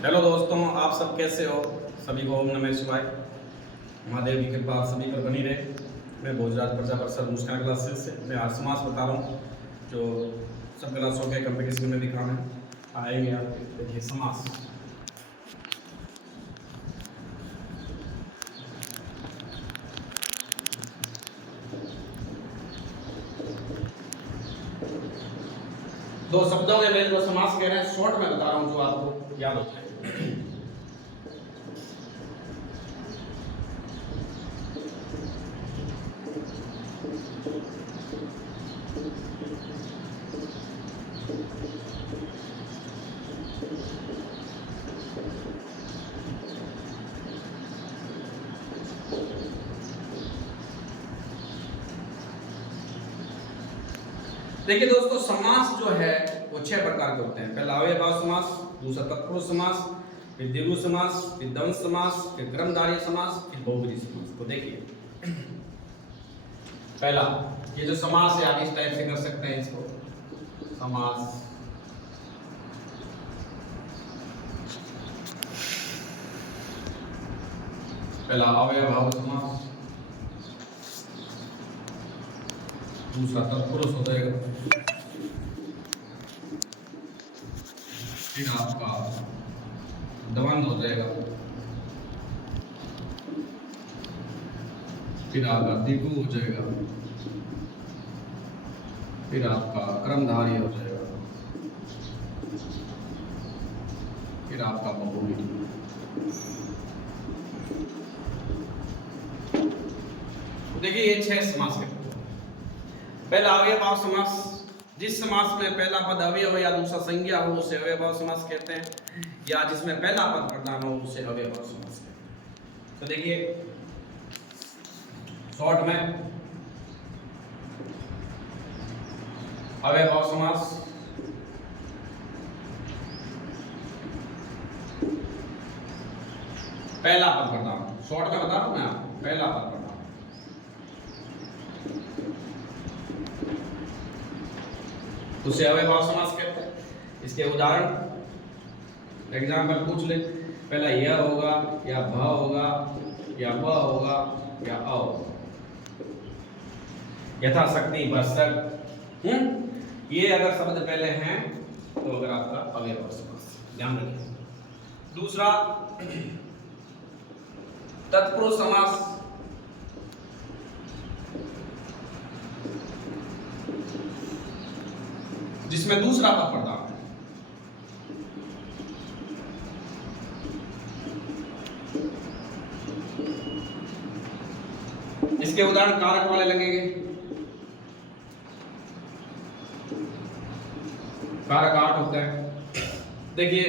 Hello दोस्तों, आप सब कैसे हो? सभी को ओम नमः शिवाय। महादेव की कृपा आप सभी पर बनी रहे। मैं भोजराज प्रजापति सर मुस्कान क्लासेस से मैं आज समास बता रहा हूँ जो सब क्लासों के कंपटीशन में भी काम है आएंगे। आप देखिए समास। दो शब्दों के मेरे जो समास कह रहे हैं शॉर्ट में बता रहा हूँ जो आपको याद होता है। देखिए दोस्तों, समास जो है वो 6 प्रकार के होते हैं। पहला अव्ययभाव समास, दूसरा तत्पुरुष समास, फिर द्विगु समास, फिर द्वंद्व समास, फिर क्रमधारय समास, फिर बहुब्रीहि समास। तो देखिए पहला ये जो समास है आप इस टाइप से कर सकते हैं इसको समास। पहला अव्ययभाव समास, दूसरा तत्पुरुष हो जाएगा, फिर आपका द्वंद्व हो जाएगा, फिर आपका द्विगु हो जाएगा, फिर आपका क्रमधारय हो जाएगा, फिर आपका बहुब्रीहि। देखिए ये 6 समास है। पहला अव्ययभाव समास, जिस समास में पहला पद अवयव या दूसरा संज्ञा हो उसे अव्ययभाव समास कहते हैं, या जिसमें पहला पद प्रधान हो उसे अव्ययभाव समास कहते हैं। तो देखिए शॉर्ट में अव्ययभाव समास पहला पद प्रधान, शॉर्ट में बता रहा हूं मैं आपको, पहला पद प्रधान। उसे अव्ययभाव समास कहते हैं। इसके उदाहरण एग्जाम्पल पूछ ले। पहला यह होगा या भ होगा या ब होगा या अ होगा। यथाशक्ति, बरसक। ये अगर शब्द पहले हैं तो अगर आपका अव्ययभाव समास, ध्यान रखिए। दूसरा तत्पुरुष समास, जिसमें दूसरा पद प्रधान है। इसके उदाहरण कारक वाले लगेंगे। कारक 8 होते हैं। देखिए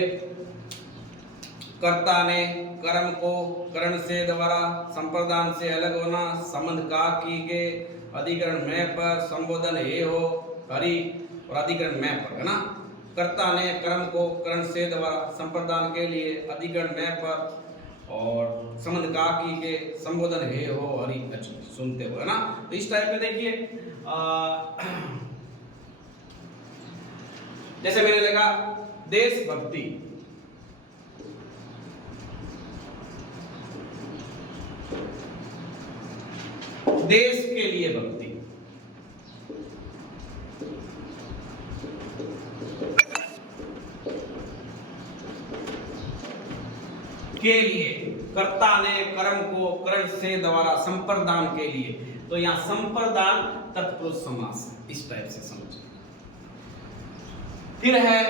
कर्ता ने कर्म को करण से द्वारा संप्रदान से अलग होना, संबंध का की के, अधिकरण में पर, संबोधन हे हो हरि और अधिकरण में पर, है ना। कर्ता ने कर्म को करण से द्वारा संप्रदान के लिए, अधिकरण में पर और संबंध का की के, संबोधन हे हो हरि सुनते हो, है ना। तो इस टाइप में देखिए जैसे मैंने लिखा देशभक्ति, देश के लिए भक्ति, के लिए, कर्ता ने कर्म को करण से द्वारा संप्रदान के लिए। तो यहां संप्रदान तत्पुरुष समास है, इस टाइप से समझिए। फिर है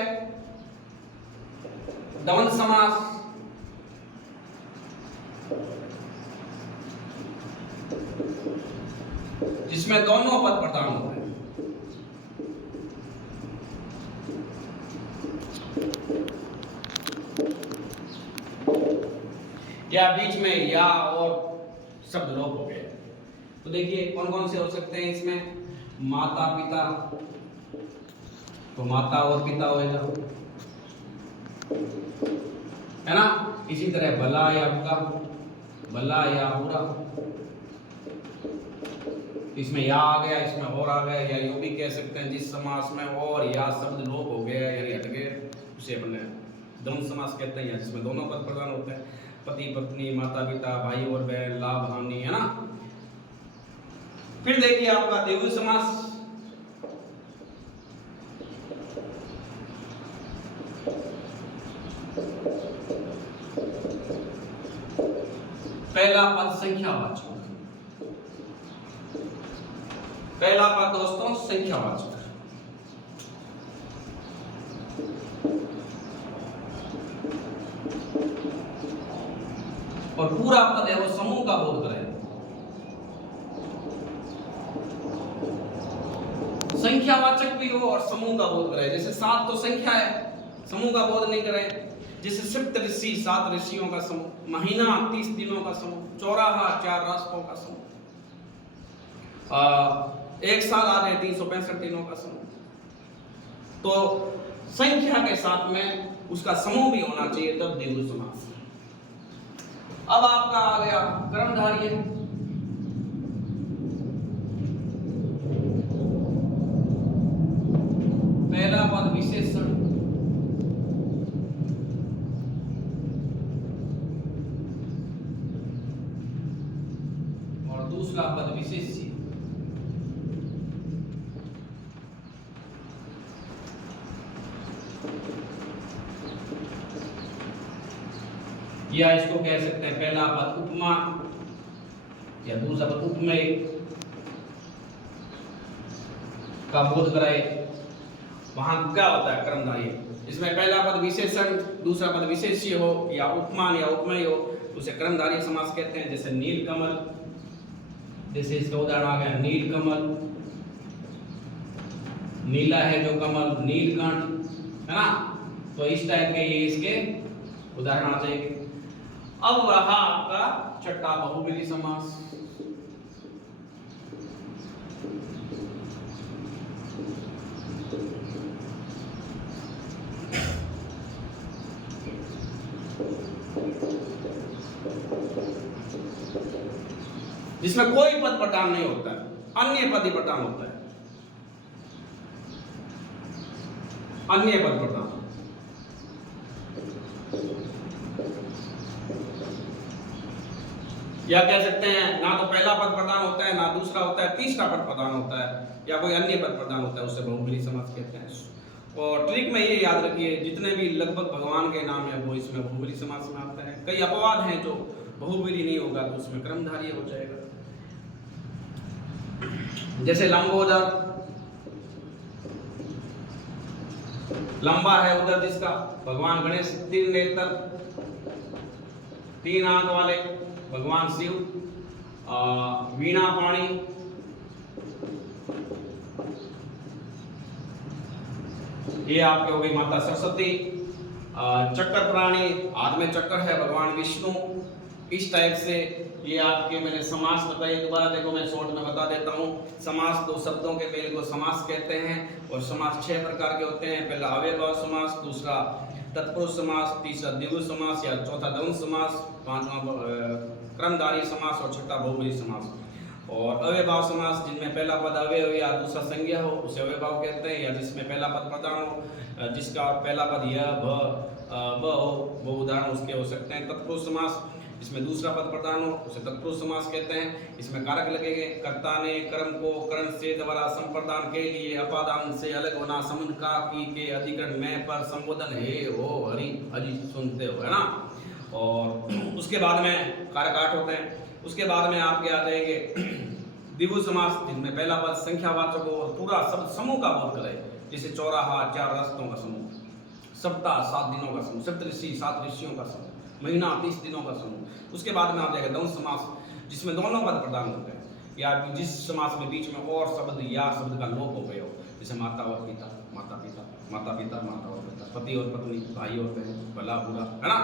द्वंद्व समास, जिसमें दोनों पद प्रधान होते हैं। या बीच में या और शब्द लोप हो गए। तो देखिए कौन कौन से हो सकते हैं इसमें, माता पिता, तो माता और पिता होगा, है ना। इसी तरह भला या बुरा, भला या बुरा, इसमें या आ गया, इसमें और आ गया, या यूं भी कह सकते हैं जिस समास में और या शब्द लोप हो गया यानी हट गए उसे अपने द्वंद्व समास कहते हैं, जिसमें दोनों पद प्रधान होते हैं, पति पत्नी, माता पिता, भाई और बहन, लाभ हानि, है ना। फिर देखिए आपका द्विगु समास। पहला पद संख्यावाचक, पहला पद दोस्तों संख्यावाचक। और पूरा पद है वो समूह का बोध करे। संख्यावाचक भी हो और समूह का बोध करे। जैसे 7 तो संख्या है, समूह का बोध नहीं करे। जैसे सप्त ऋषि, 7 ऋषियों का समूह, महीना 30 दिनों का समूह, चौराहा 4 रास्तों का समूह, एक साल आधे 365 दिनों का समूह। तो संख्या के साथ में उसका समूह भी होना चाहिए, तब द्विगु समास। अब आपका आ गया कर्मधारय। पहला पद विशेषण और दूसरा पद विशेष्य। या इसको कह सकते हैं पहला पद उपमा या दूसरा पद उपमेय का बोध कराए। वहां क्या होता है कर्मधारय, इसमें पहला पद विशेषण, दूसरा पद विशेष्य हो या उपमान या उपमेय हो, उसे कर्मधारय समास कहते हैं। जैसे नीलकमल, जैसे इसका उदाहरण आ गया नीलकमल, नीला है जो कमल, नीलकंठ, है ना। तो इस टाइप के ये इसके उदाहरण आ जाएंगे। अब रहा आपका छठा बहुव्रीहि समास। जिसमें कोई पद प्रधान नहीं होता है, अन्य पद ही प्रधान होता है, अन्य पद प्रधान। या कह सकते हैं ना तो पहला पद प्रधान होता है, ना दूसरा होता है, तीसरा पद प्रधान होता है, या कोई अन्य पद प्रधान होता है, उसे बहुव्रीहि समास कहते हैं। और ट्रिक में ये याद रखिए, जितने भी लगभग भगवान के नाम है वो इसमें बहुव्रीहि समास में आते हैं। कई अपवाद हैं जो बहुव्रीहि नहीं होगा तो उसमें कर्मधारय हो जाएगा। जैसे लंबोदर, लंबा है उदर जिसका, भगवान गणेश, 3 नेत्र, 3 आंख वाले भगवान शिव, वीणा पाणी, ये आपके हो गई माता सरस्वती, चक्कर प्राणी, हाथ में चक्कर है भगवान विष्णु। इस टाइप से ये आपके मैंने समास बताए। दोबारा देखो मैं शॉर्ट में बता देता हूँ। समास 2 शब्दों के मेल को समास कहते हैं, और समास 6 प्रकार के होते हैं। पहला अव्ययभाव समास, दूसरा तत्पुरुष समास, तीसरा द्विगु समास या चौथा द्वंद्व समास, पांचवा कर्मधारय समास और छठा बहुव्रीहि समास। और अव्ययभाव समास जिनमें पहला पद अव्यय या दूसरा संज्ञा हो उसे अव्ययभाव कहते हैं, या जिसमें पहला पद प्रधान हो, जिसका पहला पद य भ हो, वो उदाहरण उसके हो सकते हैं। तत्पुरुष समास जिसमें दूसरा पद प्रधान हो उसे तत्पुरुष समास कहते हैं। इसमें कारक लगेंगे, कर्ता ने कर्म को करण से द्वारा संप्रदान के लिए अपादान से अलग होना, संबंध का की के अधिकरण में पर संबोधन हे हो हरि हरि सुनते हो, है ना। और उसके बाद में कारक 8 होते हैं। उसके बाद में आपके आ जाएंगे द्विगु समास जिसमें पहला पद संख्यावाचक हो और पूरा शब्द समूह का बोध करे। जैसे चौराहा 4 रास्तों का समूह, सप्ताह 7 दिनों का समूह, सप्तऋषि 7 ऋषियों का समूह, महीना 30 दिनों का समूह। उसके बाद में आ जाएगा द्वंद्व समास जिसमें दोनों पद प्रधान होते हैं, या जिस समास में बीच में और शब्द या शब्द का लोप हो गया हो, जैसे माता और पिता, माता पिता, माता पिता, माता और पिता, पति और पत्नी, भाई और बहन, भला बुरा, है ना।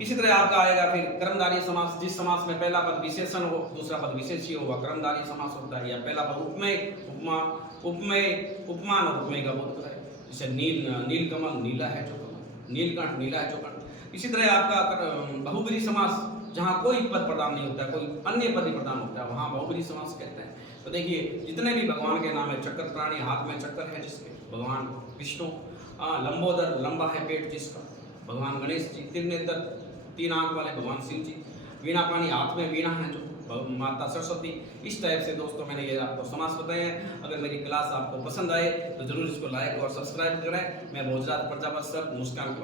इसी तरह आपका आएगा फिर कर्मधारय समास। जिस समास में पहला पद विशेषण हो, दूसरा पद विशेष्य हो, वह कर्मधारय समास होता है। या पहला पद उपमेय, उपमा, उपमेय, उपमान और उपमेय का बोध कराए। जैसे नीलकमल, नीला है जो कमल, नीलकंठ, नीला है जो कंठ। इसी तरह आपका बहुव्रीहि समास जहाँ कोई पद प्रधान नहीं होता है, कोई अन्य पद ही प्रधान होता है, वहाँ बहुव्रीहि समास कहते हैं। तो देखिए जितने भी भगवान के नाम है, चक्कर प्राणी, हाथ में चक्कर है जिसके, भगवान विष्णु, लंबोदर, लंबा है पेट जिसका, भगवान गणेश जी, त्रिनेत्र 3 आंख वाले भगवान शिव जी, वीणा पानी हाथ में वीणा है जो माता सरस्वती। इस टाइप से दोस्तों मैंने ये आपको समास बताए हैं। अगर मेरी क्लास आपको पसंद आए तो जरूर इसको लाइक और सब्सक्राइब करें। मैं भोजराज प्रजापति सर मुस्कान